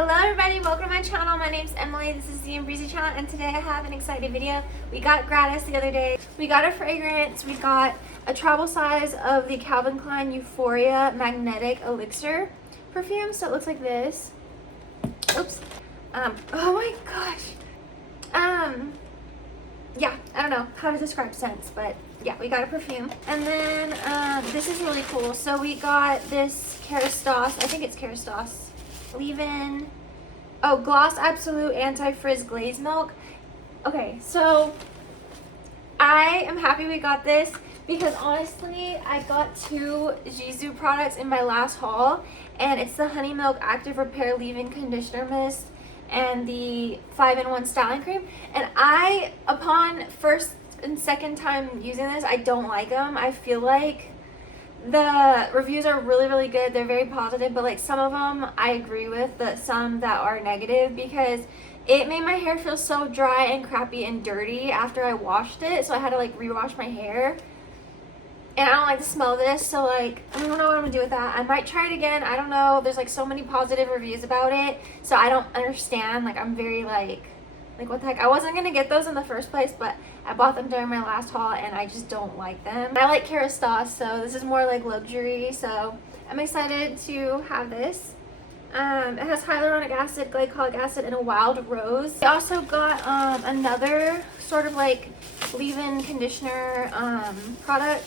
Hello everybody, welcome to my channel. My name's Emily, this is the Breezy channel, and today I have an exciting video. We got gratis the other day. We got a fragrance, we got a travel size of the Calvin Klein Euphoria Magnetic Elixir perfume. So it looks like this. Oops. Oh my gosh. Yeah, I don't know how to describe scents, but yeah, we got a perfume. And then this is really cool. So we got this Kerastase, I think it's Kerastase leave-in, Gloss Absolute Anti-Frizz Glaze Milk. Okay, so I am happy we got this because honestly, I got two Jisoo products in my last haul, and it's the Honey Milk Active Repair Leave-In Conditioner Mist and the 5-in-1 styling cream. And I, upon first and second time using this, I don't like them. I feel like the reviews are really good. They're very positive, but like some of them I agree with, but some that are negative, because it made my hair feel so dry and crappy and dirty after I washed it. So I had to like rewash my hair, and I don't like the smell of this. So like, I don't know what I'm gonna do with that. I might try it again. I don't know. There's like so many positive reviews about it, so I don't understand. Like, I'm very like what the heck. I wasn't gonna get those in the first place, but I bought them during my last haul and I just don't like them. I like Kerastase, so this is more like luxury, so I'm excited to have this. It has hyaluronic acid, glycolic acid, and a wild rose. I also got another sort of like leave-in conditioner product,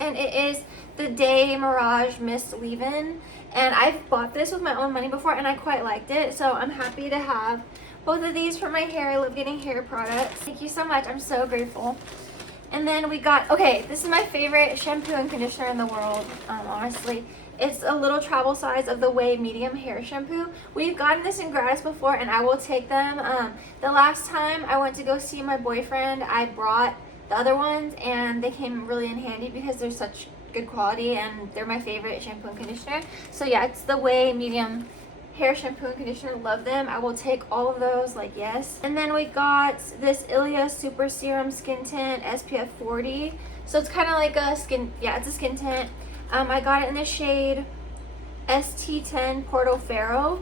and it is the Day Mirage Mist Leave-In, and I've bought this with my own money before and I quite liked it, so I'm happy to have both of these for my hair. I love getting hair products. Thank you so much. I'm so grateful. And then we got, okay, this is my favorite shampoo and conditioner in the world, honestly. It's a little travel size of the Way Medium Hair Shampoo. We've gotten this in gratis before, and I will take them. The last time I went to go see my boyfriend, I brought the other ones, and they came really in handy because they're such good quality, and they're my favorite shampoo and conditioner. So yeah, it's the Way Medium Hair Shampoo and Conditioner. Love them. I will take all of those, like, yes. And then we got this Ilia Super Serum Skin Tint SPF 40. So it's kind of like a skin, yeah, it's a skin tint. I got it in the shade ST10 Portofino.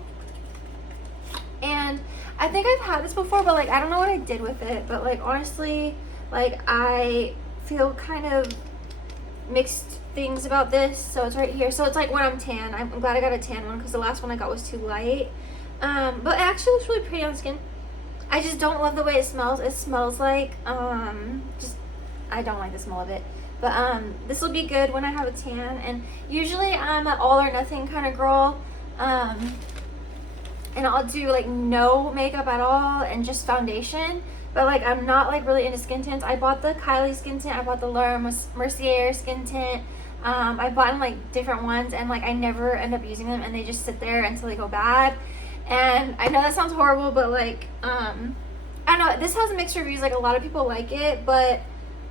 And I think I've had this before, but like, I don't know what I did with it. But like, honestly, like, I feel kind of mixed things about this. So it's right here. So it's like when I'm tan. I'm glad I got a tan one because the last one I got was too light. But it actually looks really pretty on skin. I just don't love the way it smells. It smells like just, I don't like the smell of it. But this will be good when I have a tan. And usually I'm an all or nothing kind of girl. And I'll do like no makeup at all and just foundation. But like, I'm not like really into skin tints. I bought the Kylie skin tint. I bought the Laura Mercier skin tint. I bought in like different ones, and like I never end up using them, and they just sit there until they go bad. And I know that sounds horrible, but like, I don't know. This has mixed reviews. Like, a lot of people like it, but,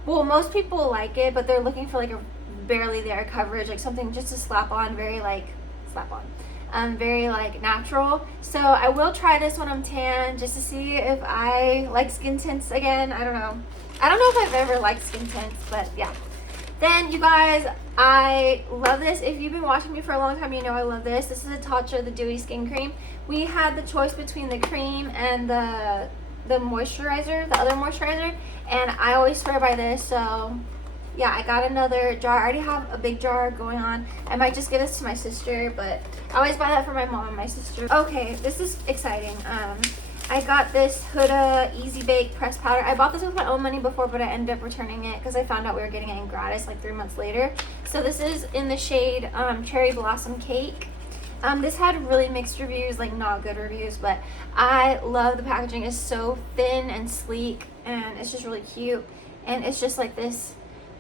well, most people like it, but they're looking for like a barely there coverage, like something just to slap on, very like, very like natural. So I will try this when I'm tan just to see if I like skin tints again. I don't know if I've ever liked skin tints, but yeah. Then you guys, I love this. If you've been watching me for a long time, you know I love this. This is a Tatcha, the Dewy Skin Cream. We had the choice between the cream and the moisturizer, the other moisturizer, and I always swear by this. So yeah, I got another jar. I already have a big jar going on. I might just give this to my sister, but I always buy that for my mom and my sister. Okay, this is exciting. I got this Huda Easy Bake Pressed Powder. I bought this with my own money before, but I ended up returning it because I found out we were getting it in gratis like 3 months later. So this is in the shade Cherry Blossom Cake. This had really mixed reviews, like not good reviews, but I love the packaging. It's so thin and sleek, and it's just really cute. And it's just like this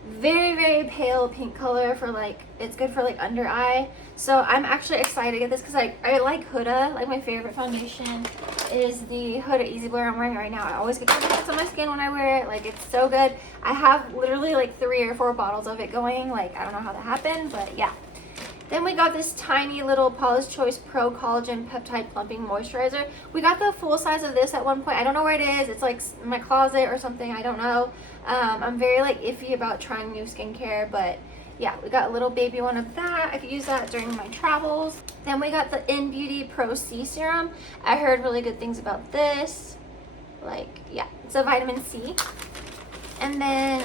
very pale pink color for like, it's good for like under eye. So I'm actually excited to get this because I like Huda. Like, my favorite foundation is the Huda Easy Blur I'm wearing right now. I always get compliments on my skin when I wear it. Like, it's so good. I have literally like 3 or 4 bottles of it going. Like, I don't know how that happened, but yeah. Then we got this tiny little Paula's Choice Pro Collagen Peptide Plumping Moisturizer. We got the full size of this at one point. I don't know where it is. It's like in my closet or something. I don't know. I'm very like iffy about trying new skincare, but yeah, we got a little baby one of that. I could use that during my travels. Then we got the In Beauty Pro C Serum. I heard really good things about this. Like, yeah, it's a vitamin C. And then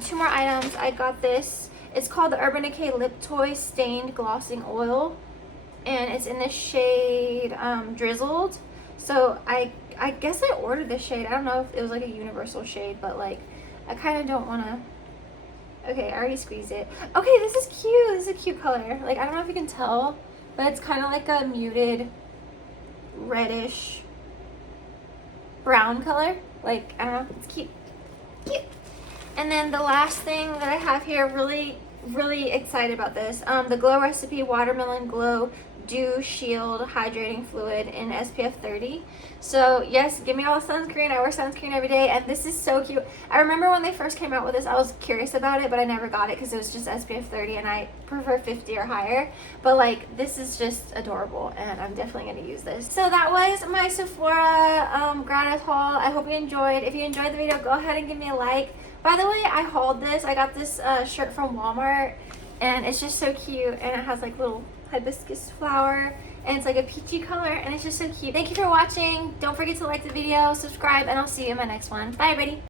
2 more items. I got this. It's called the Urban Decay Lip Toy Stained Glossing Oil. And it's in the shade Drizzled. So I guess I ordered this shade. I don't know if it was like a universal shade, but like I kind of don't want to. Okay, I already squeezed it. Okay, this is cute. This is a cute color. Like, I don't know if you can tell, but it's kind of like a muted reddish brown color. Like, I don't know. It's cute. Cute. And then the last thing that I have here, really excited about this. The Glow Recipe Watermelon Glow Dew Shield Hydrating Fluid in SPF 30. So yes, give me all the sunscreen. I wear sunscreen every day, and this is so cute. I remember when they first came out with this, I was curious about it, but I never got it because it was just SPF 30 and I prefer 50 or higher. But like, this is just adorable, and I'm definitely going to use this. So that was my Sephora gratis haul. I hope you enjoyed. If you enjoyed the video, go ahead and give me a like. By the way, I hauled this. I got this shirt from Walmart, and it's just so cute, and it has like little hibiscus flower, and it's like a peachy color, and it's just so cute. Thank you for watching. Don't forget to like the video, subscribe, and I'll see you in my next one. Bye, everybody.